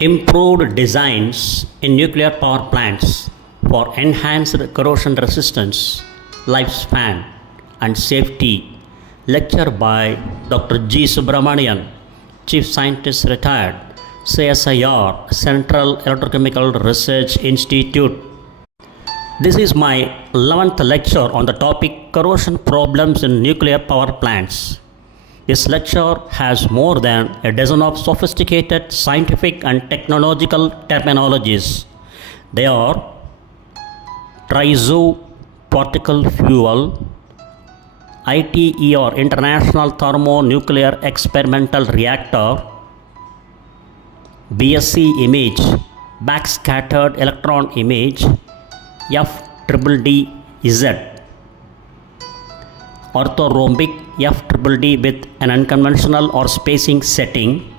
Improved designs in nuclear power plants for enhanced corrosion resistance, lifespan, and safety. Lecture by Dr.G.Subramanian, Chief Scientist Retired, CSIR, Central Electrochemical Research Institute. This is my 11th lecture on the topic corrosion problems in nuclear power plants. This lecture has more than a dozen of sophisticated scientific and technological terminologies. They are TRISO particle fuel, ITER International Thermonuclear Experimental Reactor, BSC image, backscattered electron image, FDDZ, orthorhombic FDD with an unconventional or spacing setting,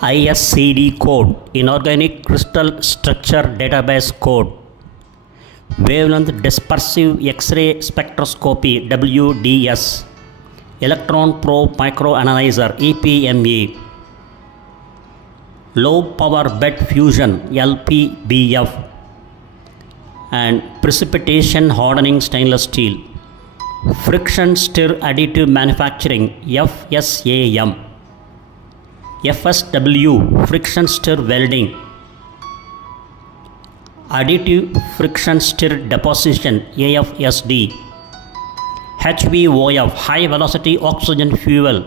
ISCD code, inorganic crystal structure database code, wavelength dispersive X-ray spectroscopy WDS, electron probe microanalyzer EPMA, low power bed fusion LPBF, and precipitation hardening stainless steel, friction stir additive manufacturing FSAM, FSW friction stir welding, additive friction stir deposition AFSD, HVOF high velocity oxygen fuel,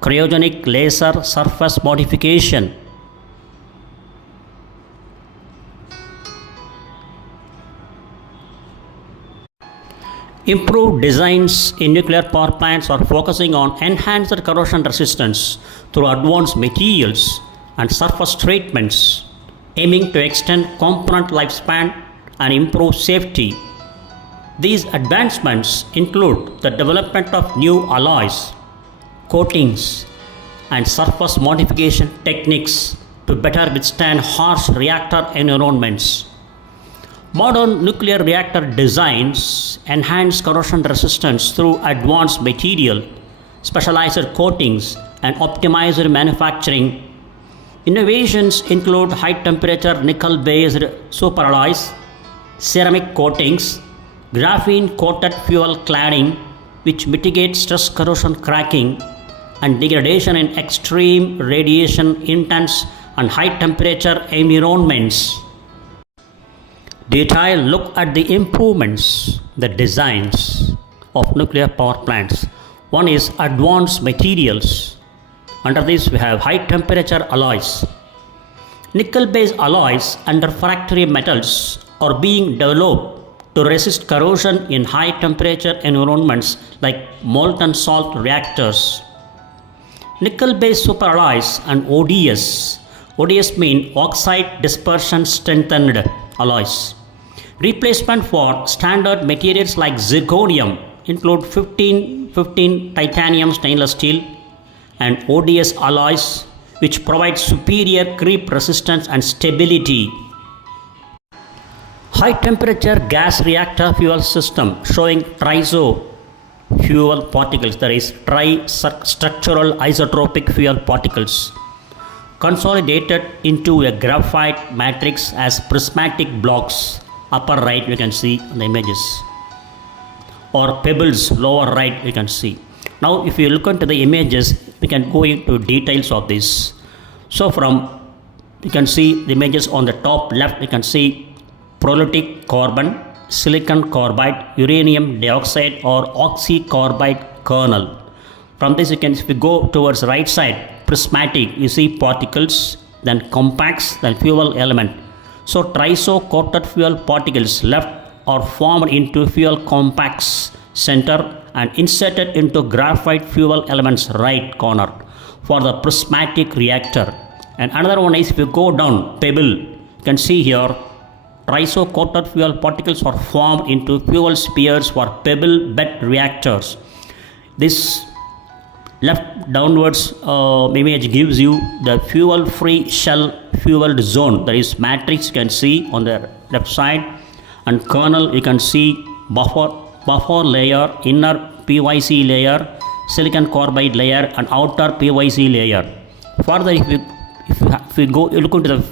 cryogenic laser surface modification. Improved designs in nuclear power plants are focusing on enhanced corrosion resistance through advanced materials and surface treatments, aiming to extend component lifespan and improve safety. These advancements include the development of new alloys, coatings, and surface modification techniques to better withstand harsh reactor environments. Modern nuclear reactor designs enhance corrosion resistance through advanced material, specialized coatings, and optimized manufacturing. Innovations include high-temperature nickel-based superalloys, ceramic coatings, graphene-coated fuel cladding, which mitigates stress corrosion cracking and degradation in extreme radiation-intense and high-temperature environments. Detailed look at the improvements, the designs of nuclear power plants. One is advanced materials. Under this we have high temperature alloys. Nickel-based alloys and refractory metals are being developed to resist corrosion in high temperature environments like molten salt reactors. Nickel-based superalloys and ODS. ODS mean oxide dispersion strengthened alloys. Replacement for standard materials like zirconium include 15 titanium stainless steel and ODS alloys, which provide superior creep resistance and stability. High temperature gas reactor fuel system showing TRISO fuel particles, that is tri-structural isotropic fuel particles, consolidated into a graphite matrix as prismatic blocks. Upper right you can see the images, or pebbles lower right you can see. Now if you look into the images, we can go into details of this. So you can see the images on the top left. You can see prolytic carbon, silicon carbide, uranium dioxide or oxycarbide kernel. From this you can, if you go towards right side, prismatic, you see particles, then compacts, then fuel element. So TRISO coated fuel particles left are formed into fuel compacts center and inserted into graphite fuel elements right corner for the prismatic reactor. And another one is, if you go down, pebble, you can see here TRISO coated fuel particles are formed into fuel spheres for pebble bed reactors. This left downwards image gives you the fuel free shell fueled zone, that is matrix you can see on the left side, and kernel you can see buffer layer, inner PYC layer, silicon carbide layer and outer PYC layer. Further, if you if you look into the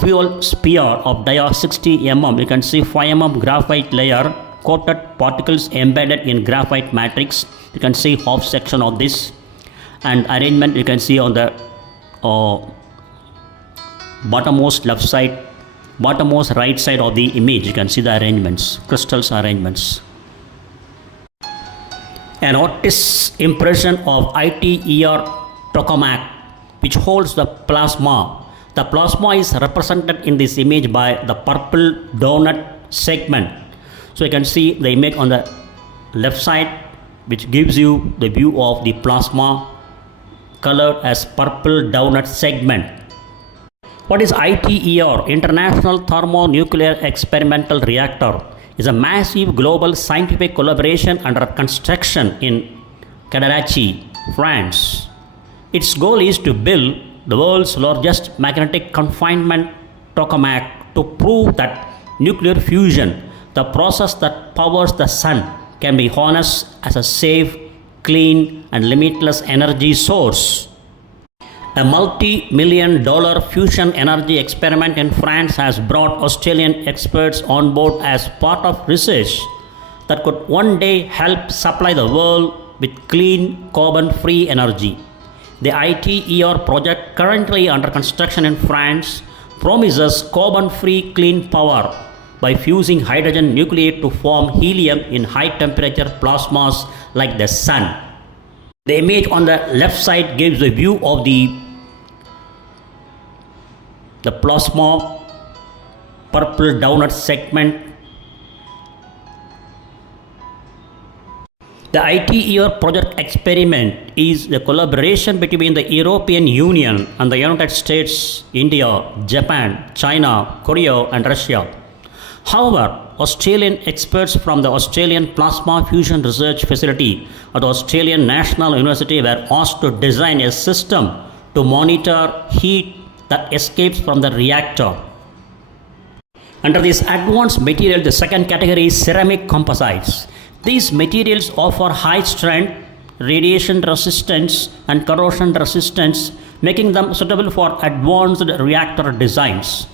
fuel sphere of dia 60 mm, you can see 5 mm graphite layer, coated particles embedded in graphite matrix. You can see half section of this, and arrangement you can see on the bottommost left side, bottommost right side of the image. You can see the arrangements, crystals arrangements. An artist's impression of ITER tokamak, which holds the plasma. The plasma is represented in this image by the purple donut segment. So you can see the image on the left side, which gives you the view of the plasma colored as purple donut segment. What is ITER? International Thermonuclear Experimental Reactor is a massive global scientific collaboration under construction in Cadarache, France. Its goal is to build the world's largest magnetic confinement tokamak to prove that nuclear fusion, the process that powers the sun, can be harnessed as a safe, clean and limitless energy source. A multi-million-dollar fusion energy experiment in France has brought Australian experts on board as part of research that could one day help supply the world with clean, carbon-free energy. The ITER project, currently under construction in France, promises carbon-free clean power by fusing hydrogen nuclei to form helium in high-temperature plasmas like the sun. The image on the left side gives a view of the plasma purple donut segment. The ITER project experiment is the collaboration between the European Union and the United States, India, Japan, China, Korea and Russia. However, Australian experts from the Australian Plasma Fusion Research Facility at the Australian National University were asked to design a system to monitor heat that escapes from the reactor. Under this advanced material, the second category is ceramic composites. These materials offer high strength, radiation resistance and corrosion resistance, making them suitable for advanced reactor designs.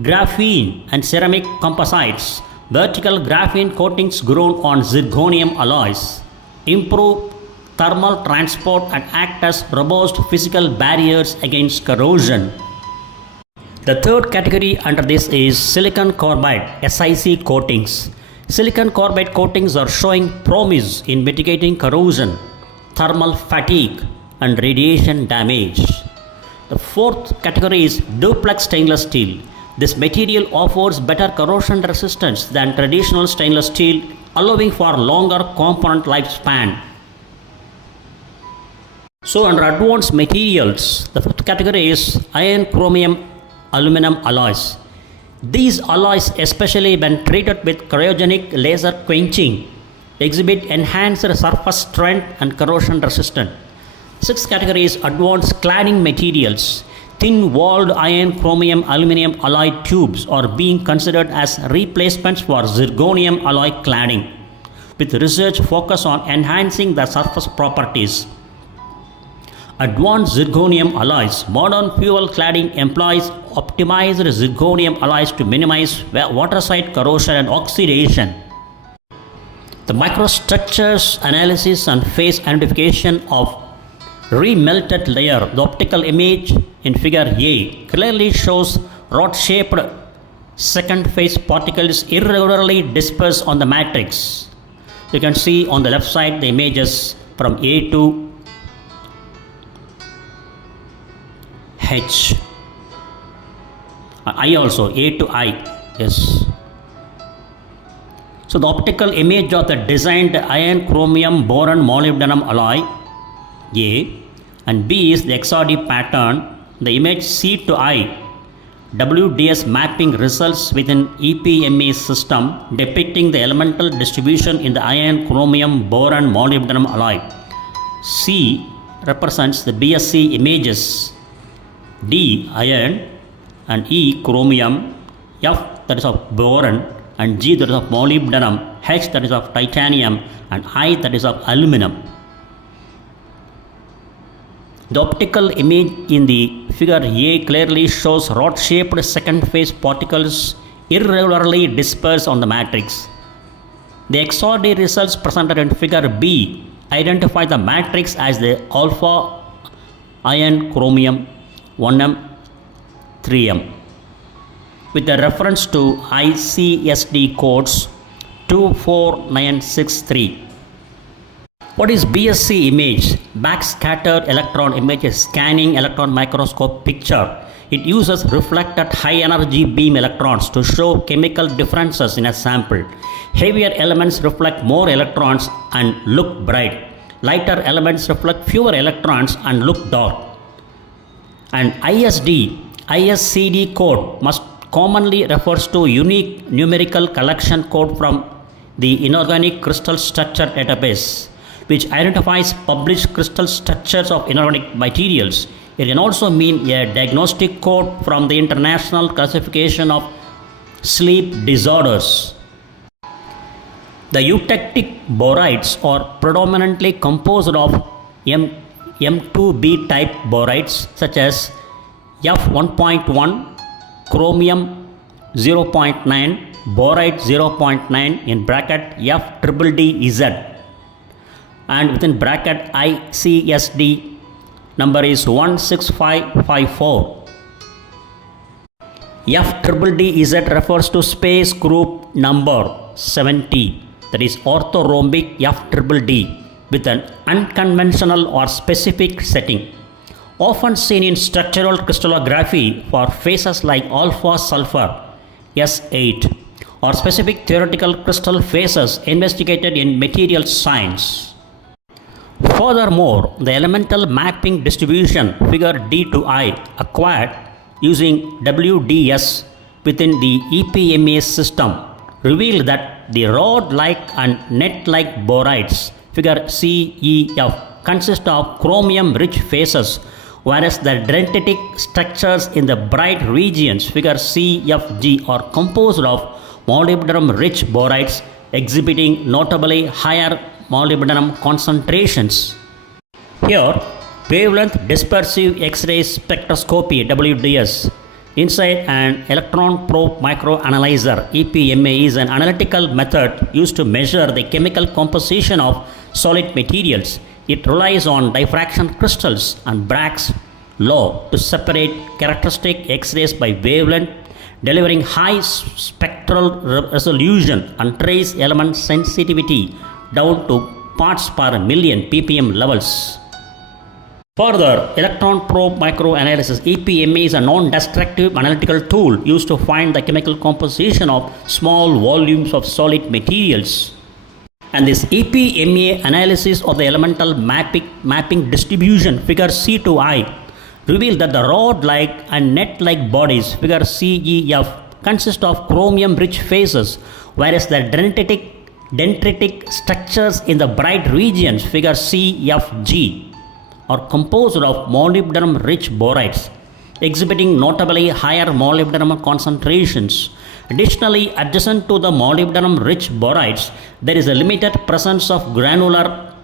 Graphene and ceramic composites, vertical graphene coatings grown on zirconium alloys, improve thermal transport and act as robust physical barriers against corrosion. The third category under this is silicon carbide SiC coatings. Silicon carbide coatings are showing promise in mitigating corrosion, thermal fatigue and radiation damage. The fourth category is duplex stainless steel. This material offers better corrosion resistance than traditional stainless steel, allowing for longer component lifespan. So under advanced materials, the fifth category is iron chromium aluminum alloys. These alloys, especially when treated with cryogenic laser quenching, exhibit enhanced surface strength and corrosion resistance. Sixth category is advanced cladding materials. Thin-walled iron chromium aluminum alloy tubes are being considered as replacements for zirconium alloy cladding, with research focus on enhancing the surface properties. Advanced zirconium alloys. Modern fuel cladding employs optimized zirconium alloys to minimize water-side corrosion and oxidation. The microstructures analysis and phase identification of remelted layer. The optical image in figure A clearly shows rod-shaped second phase particles irregularly dispersed on the matrix. You can see on the left side the images from A to H. I also, A to I, yes. So the optical image of the designed iron chromium boron molybdenum alloy A, and B is the XRD pattern. The image C to I WDS mapping results within EPMA system depicting the elemental distribution in the iron chromium boron molybdenum alloy. C represents the BSC images, D iron and E chromium, F that is of boron and G that is of molybdenum, H that is of titanium and I that is of aluminum. The optical image in the figure A clearly shows rod-shaped second phase particles irregularly dispersed on the matrix. The XRD results presented in figure B identify the matrix as the alpha iron chromium 1M 3M with a reference to ICSD codes 24963. What is BSC image? Backscattered electron image scanning electron microscope picture. It uses reflected high energy beam electrons to show chemical differences in a sample. Heavier elements reflect more electrons and look bright. Lighter elements reflect fewer electrons and look dark. And ISCD code must commonly refers to unique numerical collection code from the Inorganic Crystal Structure Database, which identifies published crystal structures of inorganic materials. It can also mean a diagnostic code from the International Classification of Sleep Disorders. The eutectic borides are predominantly composed of M2B type borides such as F1.1, chromium 0.9, boride 0.9 in bracket FDDZ, and within bracket ICSD number is 16554. FDDZ refers to space group number 70, that is orthorhombic FDD with an unconventional or specific setting, often seen in structural crystallography for phases like alpha sulfur S8 or specific theoretical crystal phases investigated in material science. Furthermore, the elemental mapping distribution figure D to I acquired using WDS within the EPMA system revealed that the rod-like and net-like borides figure CEF consist of chromium-rich phases, whereas the dendritic structures in the bright regions figure CFG are composed of molybdenum-rich borides exhibiting notably higher molybdenum concentrations. Here, wavelength dispersive X-ray spectroscopy WDS inside an electron probe microanalyzer EPMA is an analytical method used to measure the chemical composition of solid materials. It relies on diffraction crystals and Bragg's law to separate characteristic X-rays by wavelength, delivering high spectral resolution and trace element sensitivity down to parts per million ppm levels. Further, electron probe microanalysis EPMA is a non-destructive analytical tool used to find the chemical composition of small volumes of solid materials. And this EPMA analysis of the elemental mapping distribution figure C to I revealed that the rod-like and net-like bodies figure CEF consist of chromium-rich phases, whereas the dendritic structures in the bright regions figure CFG are composed of molybdenum-rich borides exhibiting notably higher molybdenum concentrations. Additionally, adjacent to the molybdenum-rich borides, there is a limited presence of granular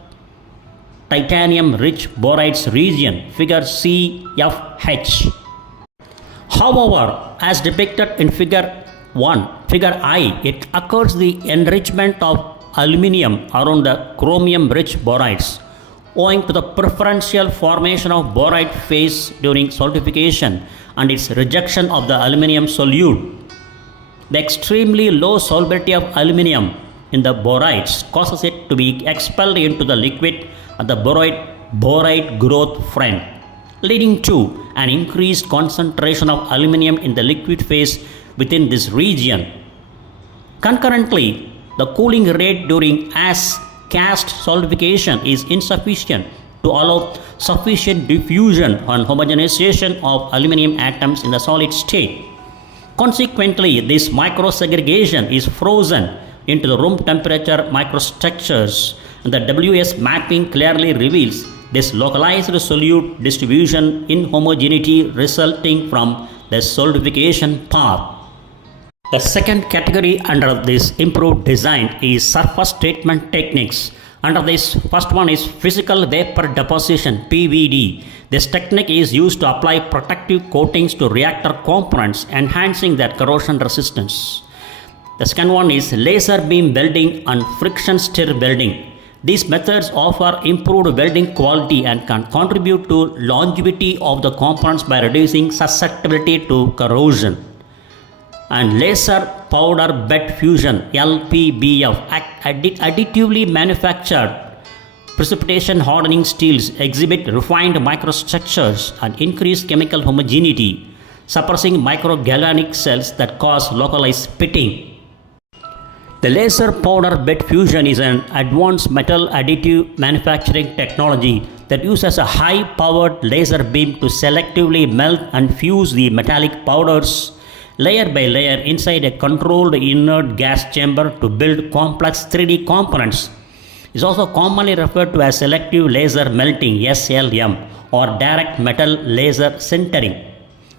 titanium-rich borides region, figure CFH. However, as depicted in figure I, it occurs the enrichment of aluminium around the chromium-rich borides, owing to the preferential formation of boride phase during solidification and its rejection of the aluminium solute. The extremely low solubility of aluminium in the borides causes it to be expelled into the liquid at the boride growth front, leading to an increased concentration of aluminium in the liquid phase within this region. Concurrently, the cooling rate during cast solidification is insufficient to allow sufficient diffusion and homogenization of aluminium atoms in the solid state. Consequently, this microsegregation is frozen into the room temperature microstructures, and the WS mapping clearly reveals this localized solute distribution inhomogeneity resulting from the solidification path. The second category under this improved design is surface treatment techniques Under this, first one is physical vapor deposition (PVD). This technique is used to apply protective coatings to reactor components, enhancing their corrosion resistance. The second one is laser beam welding and friction stir welding. These methods offer improved welding quality and can contribute to longevity of the components by reducing susceptibility to corrosion. And laser powder bed fusion (LPBF), additively manufactured precipitation hardening steels exhibit refined microstructures and increased chemical homogeneity, suppressing microgalvanic cells that cause localized pitting. The laser powder bed fusion is an advanced metal additive manufacturing technology that uses a high-powered laser beam to selectively melt and fuse the metallic powders layer by layer inside a controlled inert gas chamber to build complex 3D components. It is also commonly referred to as selective laser melting (SLM) or direct metal laser sintering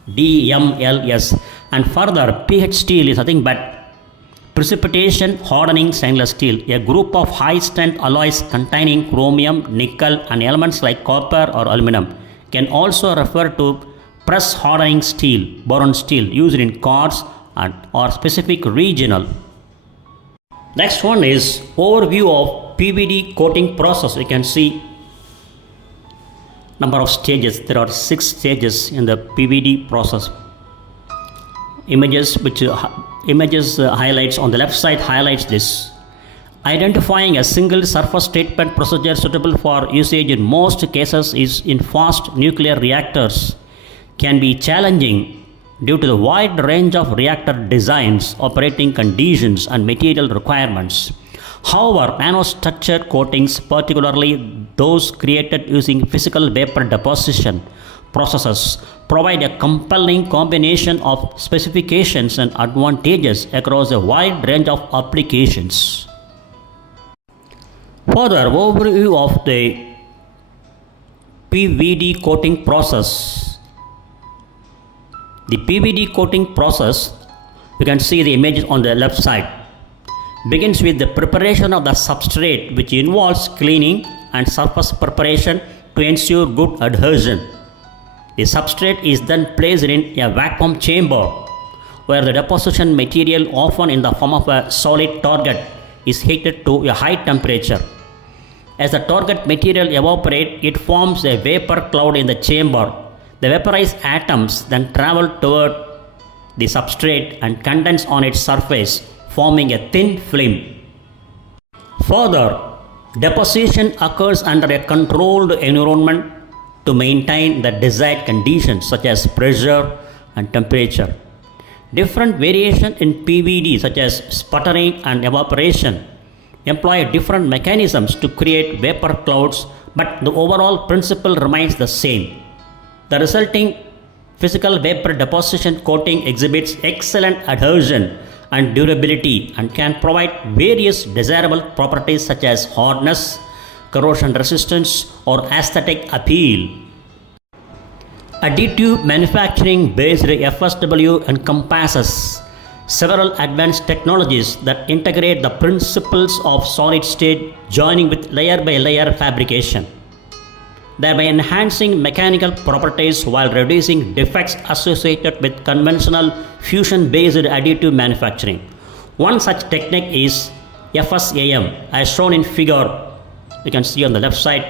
(DMLS). And further, PH steel is nothing but precipitation hardening stainless steel, a group of high-strength alloys containing chromium, nickel, and elements like copper or aluminum. Can also refer to press hardening steel, boron steel, used in cars or specific regional. Next one is overview of PVD coating process. We can see number of stages. There are 6 stages in the PVD process. Images highlights on the left side highlights this. Identifying a single surface treatment procedure suitable for usage in most cases is in fast nuclear reactors can be challenging due to the wide range of reactor designs, operating conditions, and material requirements. However, nanostructured coatings, particularly those created using physical vapor deposition processes, provide a compelling combination of specifications and advantages across a wide range of applications. Further overview of the PVD coating process. The PVD coating process, you can see the image on the left side, begins with the preparation of the substrate, which involves cleaning and surface preparation to ensure good adhesion. The substrate is then placed in a vacuum chamber where the deposition material, often in the form of a solid target, is heated to a high temperature. As the target material evaporates, it forms a vapor cloud in the chamber. The vaporized atoms then travel toward the substrate and condense on its surface, forming a thin film. Further, deposition occurs under a controlled environment to maintain the desired conditions such as pressure and temperature. Different variations in PVD such as sputtering and evaporation employ different mechanisms to create vapor clouds, but the overall principle remains the same. The resulting physical vapor deposition coating exhibits excellent adhesion and durability and can provide various desirable properties such as hardness, corrosion resistance, or aesthetic appeal. Additive manufacturing based FSW encompasses several advanced technologies that integrate the principles of solid state joining with layer by layer fabrication, thereby enhancing mechanical properties while reducing defects associated with conventional fusion-based additive manufacturing. One such technique is FSAM, as shown in figure. You can see on the left side,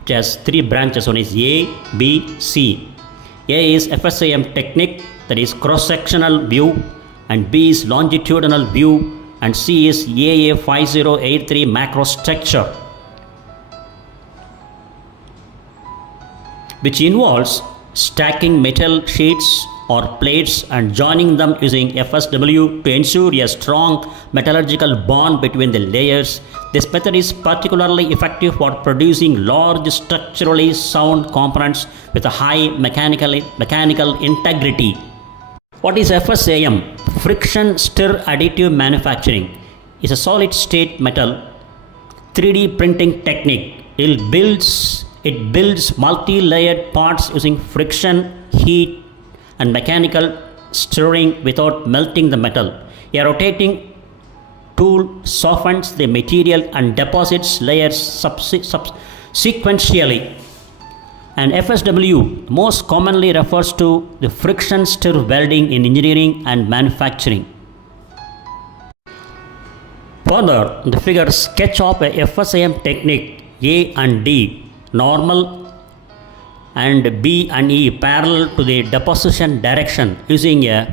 which has 3 branches. One is A, B, C. A is FSAM technique, that is cross-sectional view, and B is longitudinal view, and C is AA5083 macro structure, which involves stacking metal sheets or plates and joining them using FSW to ensure a strong metallurgical bond between the layers. This method is particularly effective for producing large structurally sound components with a high mechanical integrity. What is FSAM? Friction stir additive manufacturing is a solid state metal 3D printing technique. It builds multi-layered parts using friction, heat, and mechanical stirring without melting the metal. A rotating tool softens the material and deposits layers sequentially. And FSW most commonly refers to the friction stir welding in engineering and manufacturing. Further, the figure sketch of a FSIM technique A and D, normal, and B and E parallel to the deposition direction using A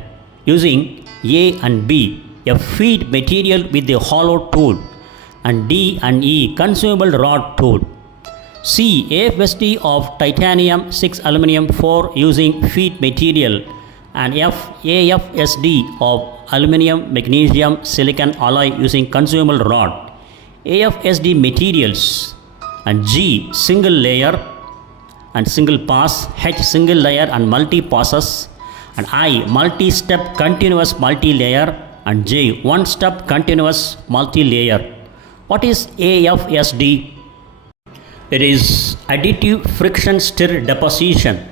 and B, a feed material with a hollow tool, and D and E consumable rod tool. C. AFSD of titanium 6 aluminum 4 using feed material, and F. AFSD of aluminum magnesium silicon alloy using consumable rod. AFSD materials, and G. single layer and single pass, H. single layer and multi passes, and I. multi-step continuous multi-layer, and J. one-step continuous multi-layer. What is AFSD? It is additive friction stir deposition.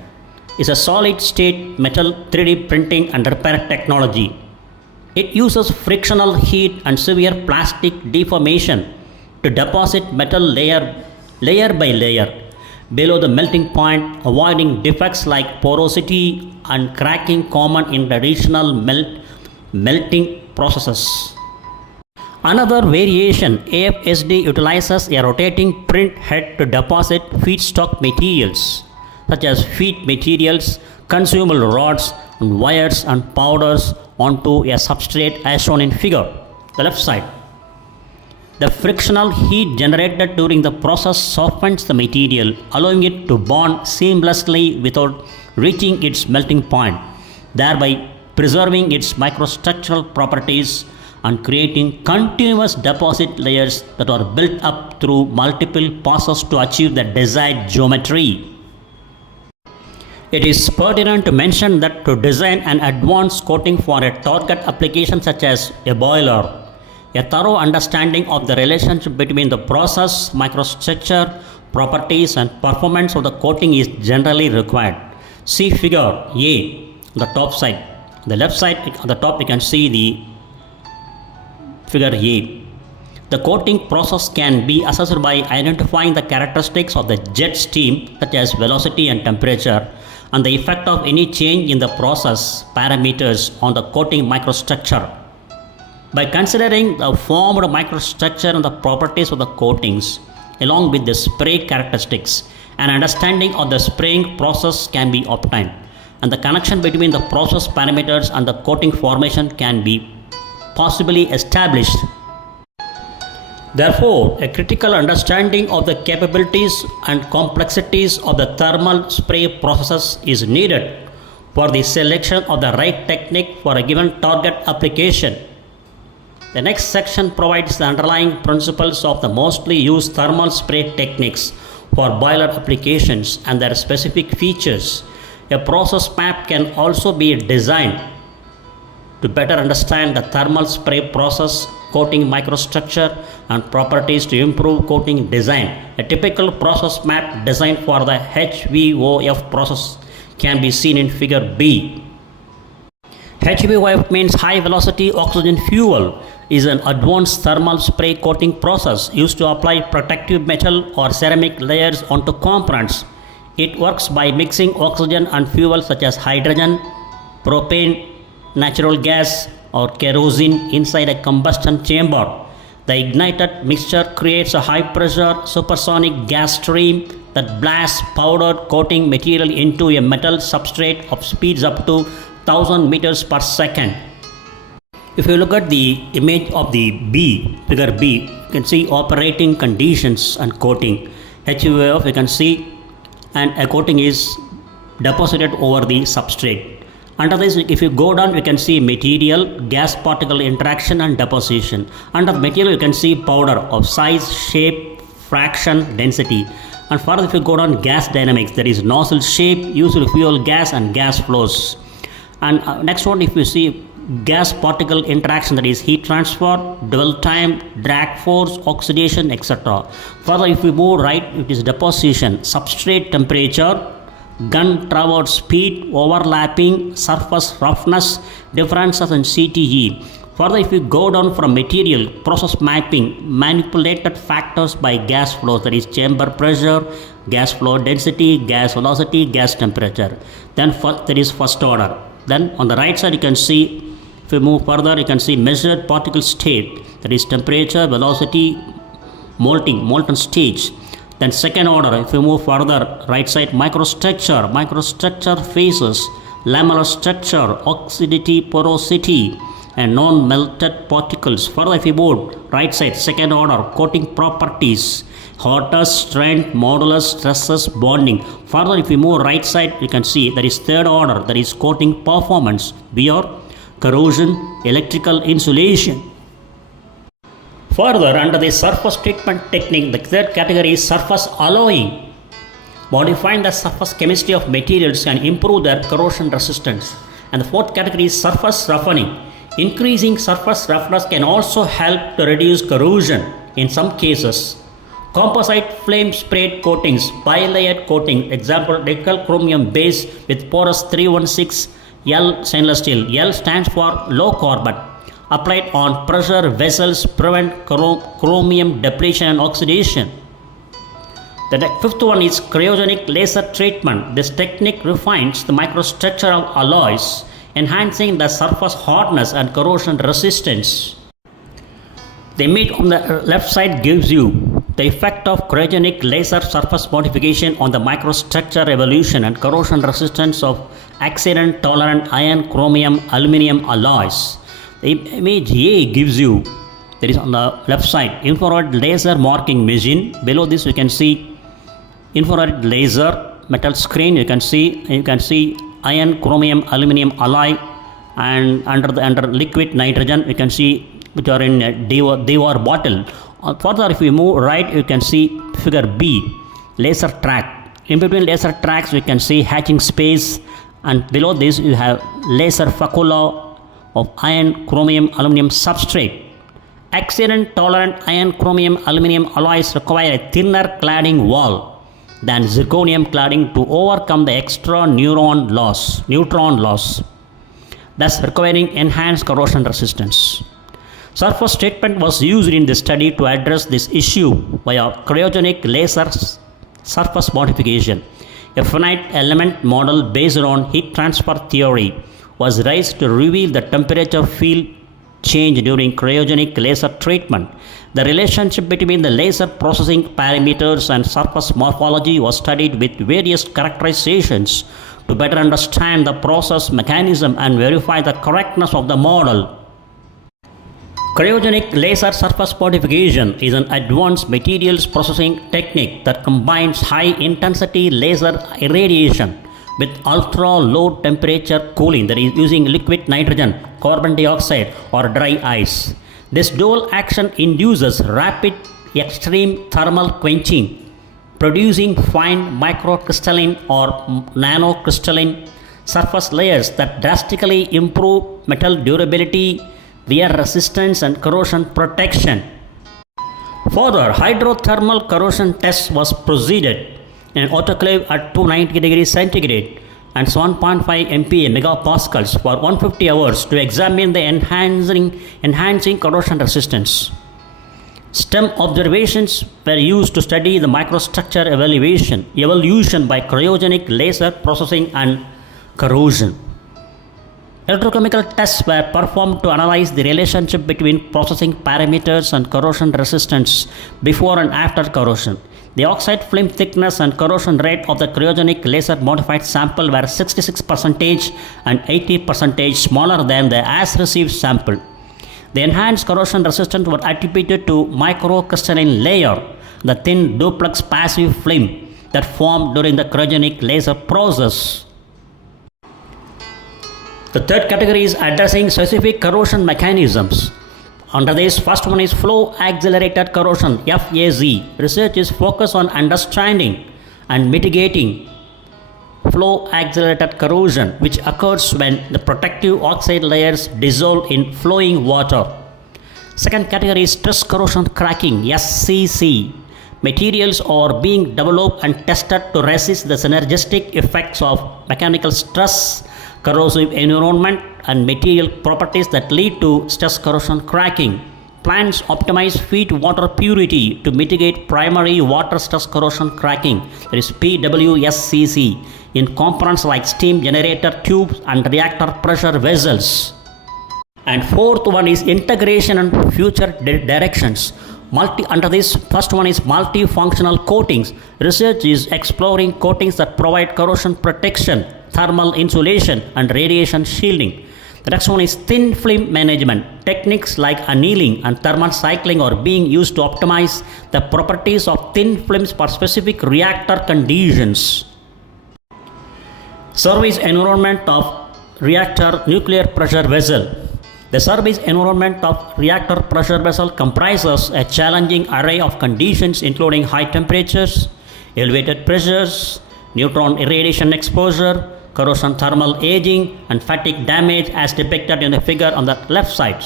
It's a solid state metal 3D printing and repair technology. It uses frictional heat and severe plastic deformation to deposit metal layer by layer below the melting point, avoiding defects like porosity and cracking common in traditional melting processes. Another variation, AFSD utilizes a rotating print head to deposit feedstock materials such as feed materials, consumable rods, and wires and powders onto a substrate as shown in figure. The left side. The frictional heat generated during the process softens the material, allowing it to bond seamlessly without reaching its melting point, thereby preserving its microstructural properties and creating continuous deposit layers that are built up through multiple passes to achieve the desired geometry. It is pertinent to mention that to design an advanced coating for a target application such as a boiler, a thorough understanding of the relationship between the process, microstructure, properties and performance of the coating is generally required. See figure A, the top side. The left side at the top you can see the figure A. The coating process can be assessed by identifying the characteristics of the jet stream such as velocity and temperature, and the effect of any change in the process parameters on the coating microstructure. By considering the formed microstructure and the properties of the coatings along with the spray characteristics, an understanding of the spraying process can be obtained, and the connection between the process parameters and the coating formation can be possibly established. Therefore, a critical understanding of the capabilities and complexities of the thermal spray processes is needed for the selection of the right technique for a given target application. The next section provides the underlying principles of the mostly used thermal spray techniques for boiler applications and their specific features. A process map can also be designed to better understand the thermal spray process, coating microstructure and properties to improve coating design. A typical process map designed for the HVOF process can be seen in figure B. HVOF means high velocity oxygen fuel, is an advanced thermal spray coating process used to apply protective metal or ceramic layers onto components. It works by mixing oxygen and fuel such as hydrogen, propane, natural gas or kerosene inside a combustion chamber. The ignited mixture creates a high pressure supersonic gas stream that blasts powdered coating material into a metal substrate of speeds up to 1000 meters per second. If you look at the image of the figure B, you can see operating conditions and coating. HVOF you can see, and a coating is deposited over the substrate. Under this, if you go down, you can see material, gas particle interaction and deposition. Under the material, you can see powder of size, shape, fraction, density. And further, if you go down, gas dynamics, there is nozzle shape, used fuel gas and gas flows. And next one, if you see gas particle interaction, that is heat transfer, dwell time, drag force, oxidation, etc. Further, if we move right, it is deposition, substrate temperature, gun traverse speed, overlapping, surface roughness, differences in CTE. Further, if you go down from material, process mapping, manipulated factors by gas flows, that is chamber pressure, gas flow density, gas velocity, gas temperature. Then there is first order. Then on the right side you can see, if you move further, you can see measured particle state, that is temperature, velocity, molten stage. Then second order, if you move further, right side, microstructure phases, lamellar structure, oxidity, porosity, and non-melted particles. Further, if you move right side, second order, coating properties, hardness, strength, modulus, stresses, bonding. Further, if you move right side, you can see there is third order, that is coating performance, wear, corrosion, electrical insulation. Further, under the surface treatment technique, the third category is surface alloying. Modifying the surface chemistry of materials can improve their corrosion resistance. And the fourth category is surface roughening. Increasing surface roughness can also help to reduce corrosion in some cases. Composite flame sprayed coatings, bilayered coating, example nickel chromium base with porous 316L stainless steel. L stands for low carbon. Applied on pressure vessels prevent chromium depletion and oxidation. The fifth one is cryogenic laser treatment. This technique refines the microstructure of alloys, enhancing the surface hardness and corrosion resistance. The image on the left side gives you the effect of cryogenic laser surface modification on the microstructure evolution and corrosion resistance of accident tolerant iron, chromium, aluminum alloys. The image A gives you, there is on the left side, infrared laser marking machine. Below this you can see infrared laser metal screen. You can see iron, chromium, aluminum alloy, and under liquid nitrogen you can see which are in a DOR bottle. Further, if we move right, you can see figure B, laser track. In between laser tracks you can see hatching space, and below this you have laser facula of iron, chromium, aluminum substrate. Accident tolerant iron, chromium, aluminum alloys require a thinner cladding wall than zirconium cladding to overcome the extra neutron loss, thus requiring enhanced corrosion resistance. Surface treatment was used in this study to address this issue via cryogenic laser surface modification. A finite element model based on heat transfer theory was raised to reveal the temperature field change during cryogenic laser treatment. The relationship between the laser processing parameters and surface morphology was studied with various characterizations to better understand the process mechanism and verify the correctness of the model. Cryogenic laser surface modification is an advanced materials processing technique that combines high-intensity laser irradiation with ultra-low temperature cooling, that is using liquid nitrogen, carbon dioxide or dry ice. This dual action induces rapid extreme thermal quenching, producing fine microcrystalline or nanocrystalline surface layers that drastically improve metal durability, wear resistance and corrosion protection. Further, hydrothermal corrosion test was proceeded in an autoclave at 290 degrees centigrade and 1.5 MPa megapascals for 150 hours to examine the enhancing corrosion resistance. STEM observations were used to study the microstructure evolution by cryogenic laser processing and corrosion. Electrochemical tests were performed to analyze the relationship between processing parameters and corrosion resistance before and after corrosion. The oxide film thickness and corrosion rate of the cryogenic laser modified sample were 66% and 80% smaller than the as received sample. The enhanced corrosion resistance was attributed to microcrystalline layer, the thin duplex passive film that formed during the cryogenic laser process. The third category is addressing specific corrosion mechanisms. Under this, first one is flow accelerated corrosion, FAZ. Research is focused on understanding and mitigating flow accelerated corrosion, which occurs when the protective oxide layers dissolve in flowing water. Second category is stress corrosion cracking, SCC. Materials are being developed and tested to resist the synergistic effects of mechanical stress, corrosive environment, and material properties that lead to stress corrosion cracking. Plants optimize feed water purity to mitigate primary water stress corrosion cracking, that is PWSCC, in components like steam generator tubes and reactor pressure vessels. And fourth one is integration and future directions. Under this, first one is multifunctional coatings. Research is exploring coatings that provide corrosion protection, thermal insulation, and radiation shielding. The next one is thin film management. Techniques like annealing and thermal cycling are being used to optimize the properties of thin films for specific reactor conditions. Service environment of reactor nuclear pressure vessel. The service environment of reactor pressure vessel comprises a challenging array of conditions including high temperatures, elevated pressures, neutron irradiation exposure, corrosion thermal aging, and fatigue damage as depicted in the figure on the left side.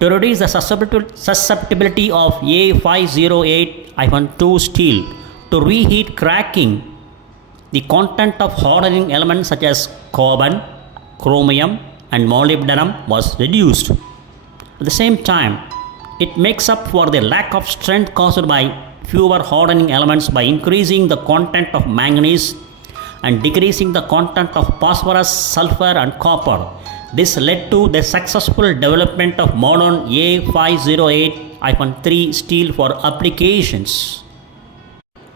To reduce the susceptibility of A508-2 steel to reheat cracking, the content of hardening elements such as carbon, chromium, and molybdenum was reduced. At the same time, it makes up for the lack of strength caused by fewer hardening elements by increasing the content of manganese and decreasing the content of phosphorus, sulfur, and copper. This led to the successful development of modern A508-3 steel for applications.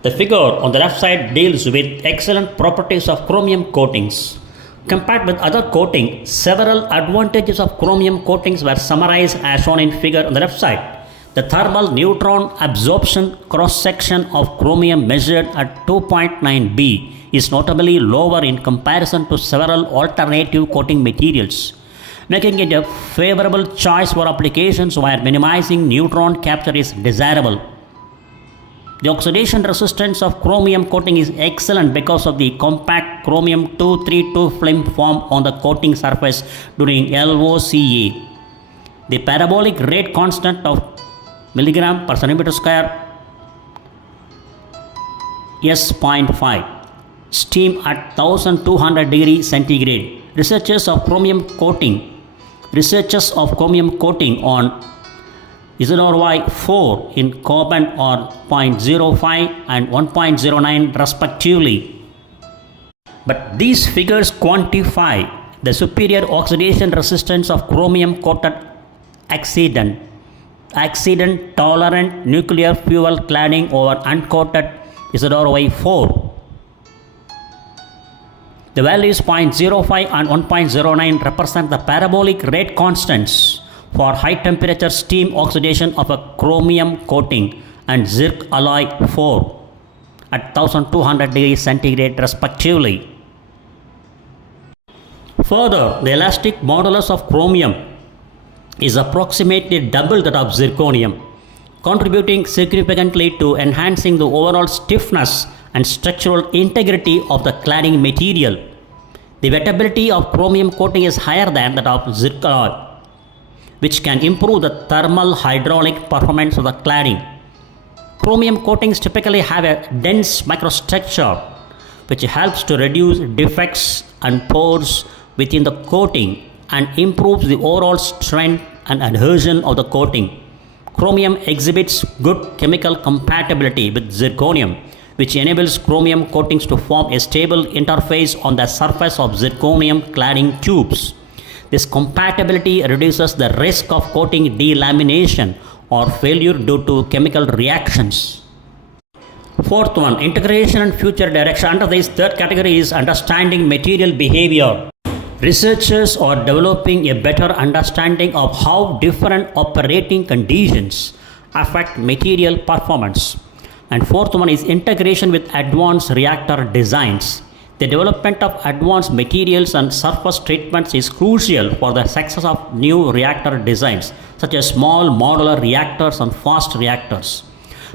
The figure on the left side deals with excellent properties of chromium coatings. Compared with other coatings, several advantages of chromium coatings were summarized as shown in figure on the left side. The thermal neutron absorption cross-section of chromium measured at 2.9 B is notably lower in comparison to several alternative coating materials, making it a favorable choice for applications where minimizing neutron capture is desirable. The oxidation resistance of chromium coating is excellent because of the compact chromium 232 film formed on the coating surface during LOCA. The parabolic rate constant of milligram per centimeter square S.5. Steam at 1200 degrees centigrade. Researches of chromium coating on ZRY4 in carbon are 0.05 and 1.09 respectively. But these figures quantify the superior oxidation resistance of chromium coated accident tolerant nuclear fuel cladding over uncoated ZRY4. The values 0.05 and 1.09 represent the parabolic rate constants for high temperature steam oxidation of a chromium coating and zirc alloy 4 at 1200 degrees centigrade respectively. Further, the elastic modulus of chromium is approximately double that of zirconium, contributing significantly to enhancing the overall stiffness and structural integrity of the cladding material. The wettability of chromium coating is higher than that of zirc alloy, which can improve the thermal hydraulic performance of the cladding. Chromium coatings typically have a dense microstructure, which helps to reduce defects and pores within the coating and improves the overall strength and adhesion of the coating. Chromium exhibits good chemical compatibility with zirconium, which enables chromium coatings to form a stable interface on the surface of zirconium cladding tubes. This compatibility reduces the risk of coating delamination or failure due to chemical reactions. Fourth one, integration and future direction. Under this third category is understanding material behavior. Researchers are developing a better understanding of how different operating conditions affect material performance. And fourth one is integration with advanced reactor designs. The development of advanced materials and surface treatments is crucial for the success of new reactor designs, such as small modular reactors and fast reactors.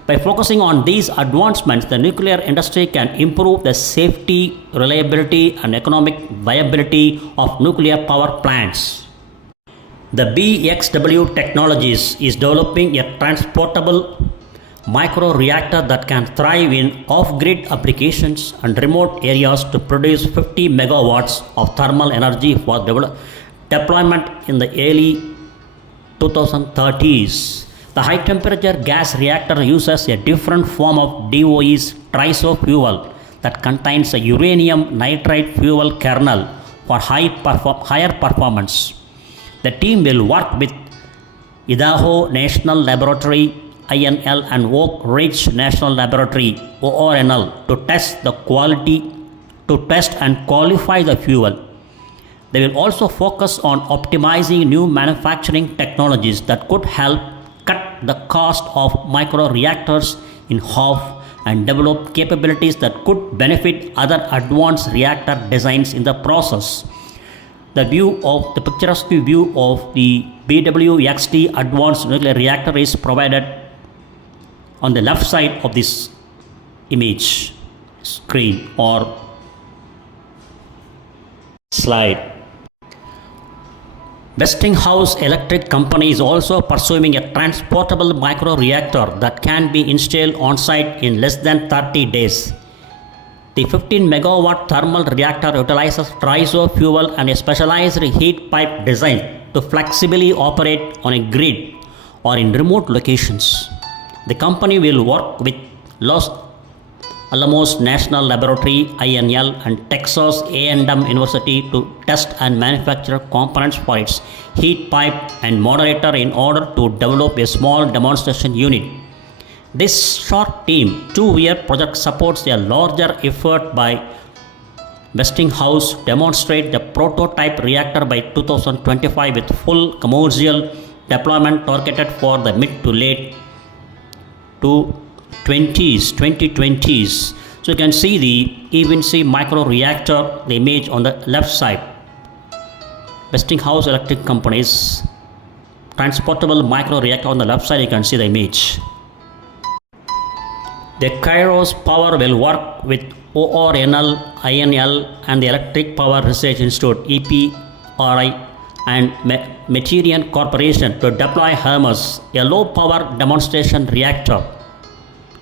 By focusing on these advancements, the nuclear industry can improve the safety, reliability, and economic viability of nuclear power plants. The BXW Technologies is developing a transportable microreactor that can thrive in off-grid applications and remote areas to produce 50 megawatts of thermal energy for deployment in the early 2030s. The high-temperature gas reactor uses a different form of DOE's triso fuel that contains a uranium nitride fuel kernel for higher performance. The team will work with Idaho National Laboratory INL and Oak Ridge National Laboratory ORNL to test and qualify the fuel. They will also focus on optimizing new manufacturing technologies that could help cut the cost of microreactors in half and develop capabilities that could benefit other advanced reactor designs in the process. The picturesque view of the BWXT advanced nuclear reactor is provided on the left side of this image screen or slide. Westinghouse Electric Company is also pursuing a transportable microreactor that can be installed on site in less than 30 days. The 15 megawatt thermal reactor utilizes triso fuel and a specialized heat pipe design to flexibly operate on a grid or in remote locations. The company will work with Los Alamos National Laboratory INL and Texas A&M University to test and manufacture components for its heat pipe and moderator in order to develop a small demonstration unit. This short team 2-year project supports a larger effort by Westinghouse to demonstrate the prototype reactor by 2025 with full commercial deployment targeted for the mid to late 2020s. So you can see the EVNC microreactor, the image on the left side. Westinghouse Electric Company's transportable microreactor on the left side, you can see the image. The Kairos Power will work with ORNL, INL and the Electric Power Research Institute EPRI and Materian Corporation to deploy Hermes, a low-power demonstration reactor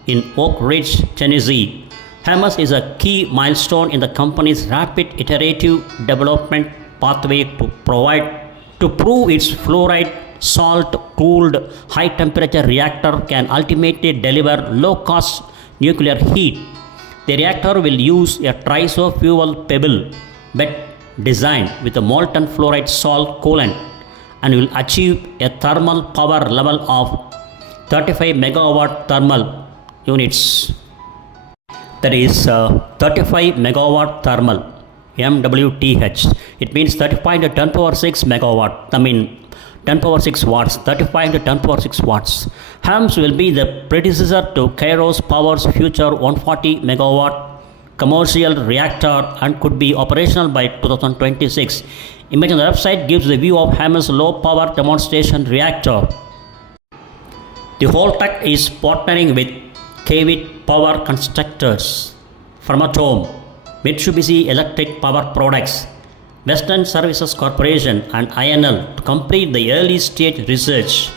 in Oak Ridge, Tennessee. Hermes is a key milestone in the company's rapid iterative development pathway to prove its fluoride salt-cooled high-temperature reactor can ultimately deliver low-cost nuclear heat. The reactor will use a triso fuel pebble bed design with a molten fluoride salt coolant and will achieve a thermal power level of 35 megawatt thermal units. That is 35 megawatt thermal MWTH. It means 35 to 10 power 6 megawatt. 10 power 6 watts, 35 to 10 power 6 watts. Hermes will be the predecessor to Kairos Power's future 140 megawatt commercial reactor and could be operational by 2026. Image on the website gives the view of Hermes low power demonstration reactor. The Holtec is partnering with Kavit Power Constructors, Framatome, Mitsubishi Electric Power Products, Western Services Corporation and INL to complete the early stage research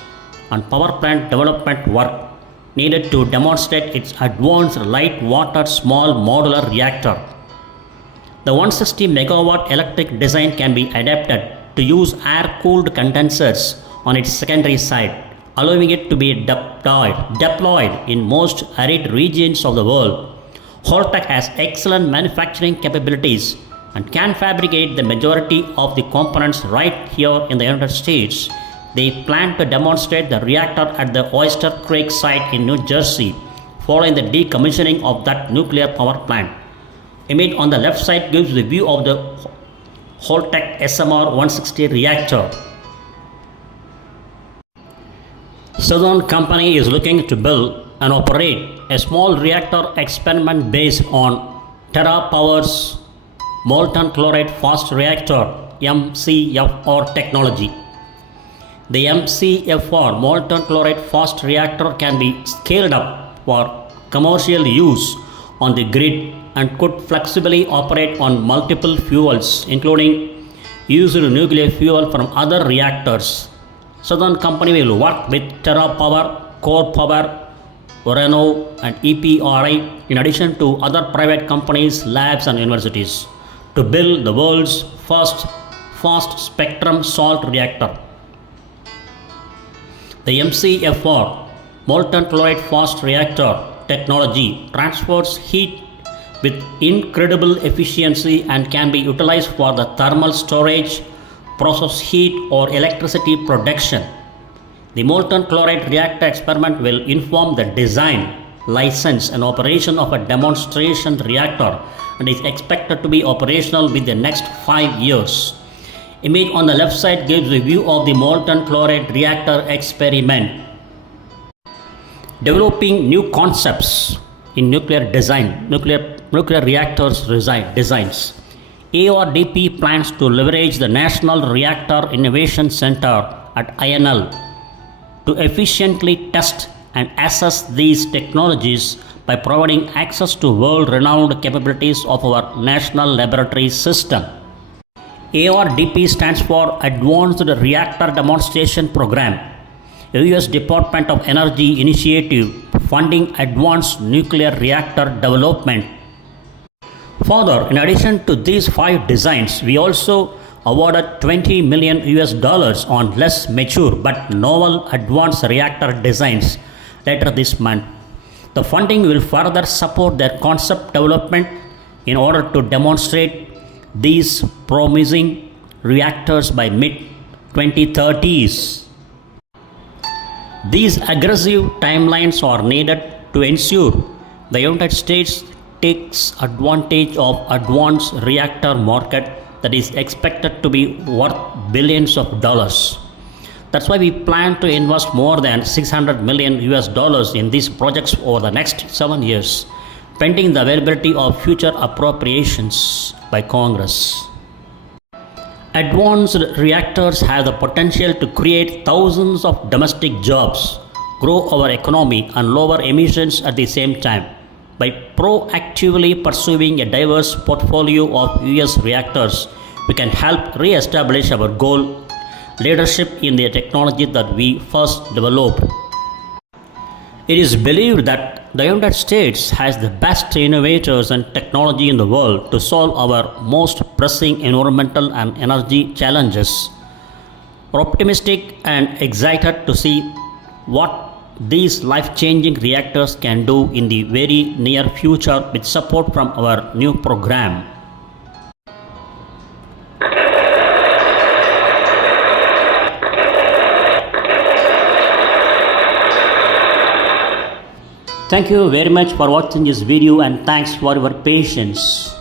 and power plant development work needed to demonstrate its advanced light water small modular reactor. The 160 megawatt electric design can be adapted to use air-cooled condensers on its secondary side, allowing it to be deployed in most arid regions of the world. Holtec has excellent manufacturing capabilities and can fabricate the majority of the components right here in the United States. They plan to demonstrate the reactor at the Oyster Creek site in New Jersey, following the decommissioning of that nuclear power plant. Image on the left side gives the view of the Holtec SMR 160 reactor. Southern Company is looking to build and operate a small reactor experiment based on TerraPower's molten chloride fast reactor MCFR technology. The MCFR molten chloride fast reactor can be scaled up for commercial use on the grid and could flexibly operate on multiple fuels, including used nuclear fuel from other reactors. Southern Company will work with TerraPower, Core Power, Renault, and EPRI, in addition to other private companies, labs, and universities, to build the world's first fast spectrum salt reactor. The MCFR, molten chloride fast reactor technology, transfers heat with incredible efficiency and can be utilized for the thermal storage, process heat, or electricity production. The molten chloride reactor experiment will inform the design, license, and operation of a demonstration reactor and is expected to be operational within the next 5 years. Image on the left side gives a view of the molten chloride reactor experiment. Developing new concepts in nuclear design, nuclear reactors designs. ARDP plans to leverage the National Reactor Innovation Center at INL to efficiently test and assess these technologies by providing access to world-renowned capabilities of our national laboratory system. ARDP stands for Advanced Reactor Demonstration Program, a U.S. Department of Energy initiative funding advanced nuclear reactor development. Further, in addition to these 5 designs, we also awarded $20 million on less mature but novel advanced reactor designs later this month. The funding will further support their concept development in order to demonstrate these promising reactors by mid-2030s. These aggressive timelines are needed to ensure the United States takes advantage of advanced reactor market that is expected to be worth billions of dollars. That's why we plan to invest more than $600 million in these projects over the next 7 years, pending the availability of future appropriations by Congress. Advanced reactors have the potential to create thousands of domestic jobs, grow our economy, and lower emissions at the same time. By proactively pursuing a diverse portfolio of US reactors, we can help re-establish our goal, leadership in the technology that we first developed. It is believed that the United States has the best innovators and technology in the world to solve our most pressing environmental and energy challenges. We're optimistic and excited to see what these life-changing reactors can do in the very near future with support from our new program. Thank you very much for watching this video and thanks for your patience.